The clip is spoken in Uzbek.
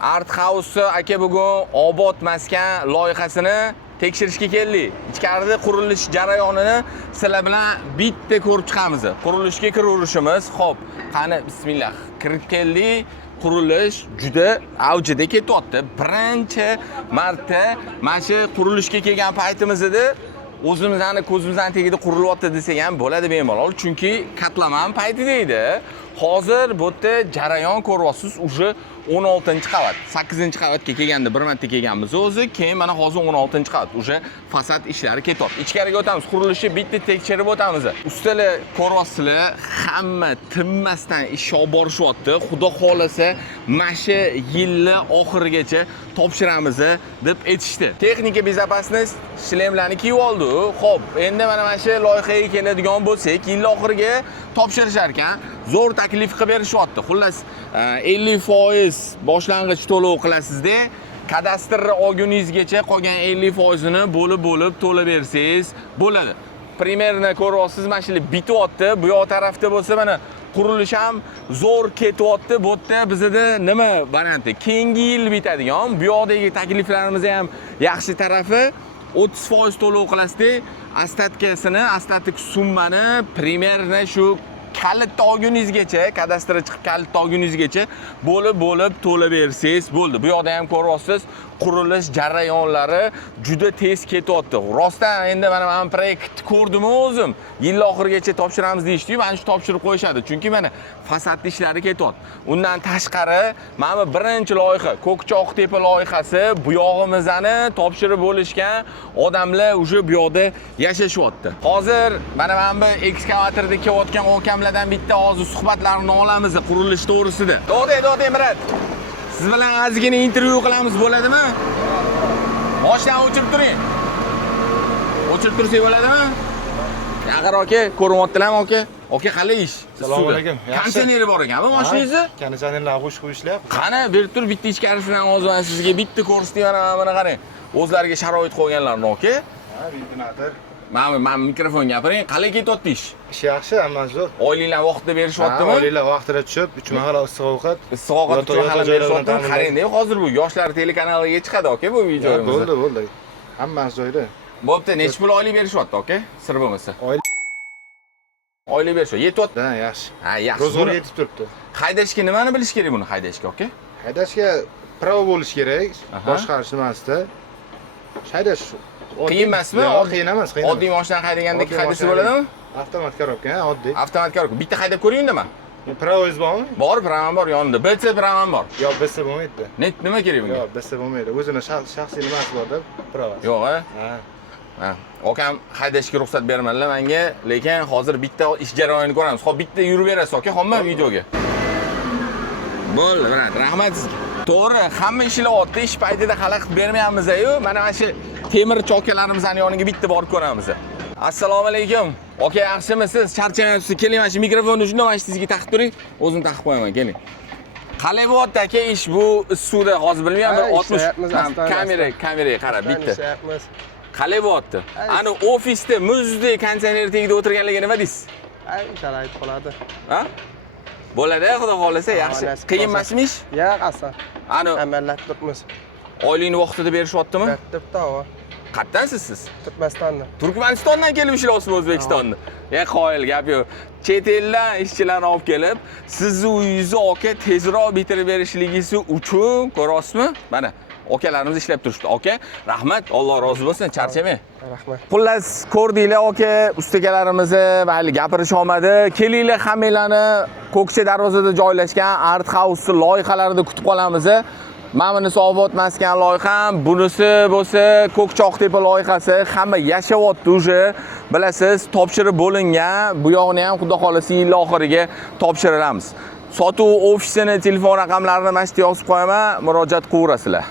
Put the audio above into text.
Art House aka bugun obod maskan loyihasini tekshirishga keldik. Ichkarida qurilish jarayonini sizlar bilan bitta ko'rib chiqamiz. Qurilishga kiraverishimiz. Xo'p, qani bismillah. Kirib keldik. Qurilish juda avjida ketyapti. Birinchi marta mana shu qurilishga kelgan paytimizda o'zimizni ko'zimizdan tegida qurilyapti desak ham bo'ladi bemalol, chunki katlaman payti edi. Hozir bu yerda jarayon ko'ryapsiz, уже 16-qavat. 8-qavatga kelganda bir marta kelganmiz o'zi, keyin mana hozir 16-qavat. Уже fasad ishlari ketyapti. Ichkariga o'tamiz, qurilishni bitta tekshirib o'tamiz. Ustalar ko'ryapsizlar, hamma tinmasdan ish olib borishyapti. Xudo xolasa, mana shu yillar oxirigacha topshiramiz deb aytishdi. Texnika bezopasnost shlemlarni kiyib oldi. Xo'p, endi mana shu loyihaga keladigan bo'lsak, yil oxiriga topshirishar ekan. Zo'r taklif qilib berishyapti. Xullas, 50% boshlang'ich to'lov qilasizda, kadastrni olguningizgacha qolgan 50%ni bo'lib to'lab bersangiz bo'ladi. Primerni ko'ryapsiz, mana shu bityapti. Bu yoq tarafda bo'lsa mana qurilish ham zo'r ketyapti. Bu yerda bizda nima varianti? Keyingi yil bitadigan, bu yoqdagi takliflarimiz ham yaxshi tarafi 30% to'lov qilasizda, ostatik summani primerni shu kalitni olguningizgacha, kadastrga chiqib kalitni olguningizgacha bo'lib to'lab bersangiz bo'ldi. Bu yoqda ham ko'ryapsiz, qurilish jarayonlari juda tez ketyapti. Rostdan endi mana men proyektni ko'rdim o'zim. Yil oxirigacha topshiramiz deyishdi-yu, mana shu topshirib qo'yishadi. Chunki mana fasad ishlari ketyapti. Undan tashqari, mana birinchi loyiha, Ko'kchoqtepa loyihasi, bu yog'imizni topshirib bo'lishgan odamlar уже bu yoqda yashashyapti. Hozir mana bu ekskavatorda kelayotgan okamlardan bitta hozir suhbatlarini olamiz qurilish to'g'risida. To'g'ri, Mirat. Siz bilan ozgina intervyu qilamiz, bo'ladimi? Mashina o'chirib turing. O'chirib tursak bo'ladimi? Yaqin aka, ko'ryaptilarmi aka? Aka, qalay ish? Assalomu alaykum. Konditsioneri bor ekanmi mashinangizni? Konditsionerlar xush ishlayapti. Qani, berib tur, bitta ichkarisidan hozir sizga bitta ko'rsatib mana qarang. O'zlariga sharoit qo'yganlarni aka. Ha, ventilator. Men mikrofon gapiring. Qalay ketyapti ish? Ish yaxshi, hammasi zo'r. Oyliklar vaqtida berishyaptimi? Oyliklar vaqtida tushib, 3 mahal issiq ovqat. Issiq ovqat berishyapti. Qarang-da, hozir bu yoshlar telekanaliga chiqadi aka bu videomiz. Bo'ldi. Hammasi joyida. Bo'pti, necha pul oylik berishyapti aka? Sir bo'lmasa. Oylik berishyapti. Yetyapti? Ha, yaxshi. Ha, yaxshi. Ro'zg'or yetib turibdi. Haydashga nimani bilish kerak buni haydashga aka? Haydashga pravo bo'lish kerak. Boshqarish nimasida. Haydash qiyin emasmi? Qiyin emas. Oddiy mashina haydagandek haydasa bo'ladimi? Avtomat korobka, oddiy. Avtomat korobka. Bitta haydab ko'ring-da. Pravoz bormi? Bor, pravam bor yonida. BC pravam bor. Yo'q, BC bo'lmaydi. Nima kerak bunga? Yo'q, BC bo'lmaydi. O'zini shaxsiy nimasi bor deb pravo. Yo'q, ha? Ha. Okam haydashga ruxsat bermadilar menga, lekin hozir bitta ish jarayonini ko'ramiz. Xo'p, bitta yurib berasiz aka, hamma videoga. Bo'ldi, rahmat sizga. To'g'ri, hamma ishlayapti, ish paytida xalaqit bermayapmiz-ku. Mana shu temir chokalarimizni yoniga bitta borib ko'ramiz. Assalomu alaykum. Aka, yaxshimisiz? Charchamayapsiz? Keling, mana shu mikrofonni shunday mana sizga taqib turing. O'zim taqib qo'yaman, keling. Qalay bo'lyapti aka ish bu suvda hozir bilmayman, 60 kameraga qarab bitta. Qalay bo'lyapti? Ani ofisda muzdek konditsioner tagida o'tirganligiga nima deysiz? Sharoit qoladi. Ha? Bo'ladi, xudo xolasa, yaxshi. Qiyin emasmi ish? Yo'q, aslan. Ani amallat turibmiz. Oylikni vaqtida berishyaptimi? Turibdi. Qayerdansiz siz? Turkmanistondan. Turkmanistondan kelib ishlayapsiz O'zbekistonda. Qoyil gap yo'q. Chet eldan ishchilarni olib kelib, sizni uyingizni aka tezroq bitirib berishligingiz uchun ko'ryapsizmi? Mana okalarimiz ishlab turishdi. Aka, rahmat, Alloh rozi bo'lsin, charchamang. Rahmat. Xullas, ko'rdinglar aka, ustakalarimizni mayli gapirish olmadi. Kelinglar, hammalarni Ko'kcha darvozada joylashgan Art House loyihalarida kutib qolamiz. Mana obod maskan loyiham, bunisi bo'lsa Ko'kchoqtepa loyihasi, hamma yashayapti уже. Bilasiz, topshirib bo'lingan. Bu yo'g'ini ham xudo xolasa yil oxiriga topshiramiz. Sotuv ofisini telefon raqamlarini mana shu yerga yozib qo'yaman, murojaat qilaverasizlar.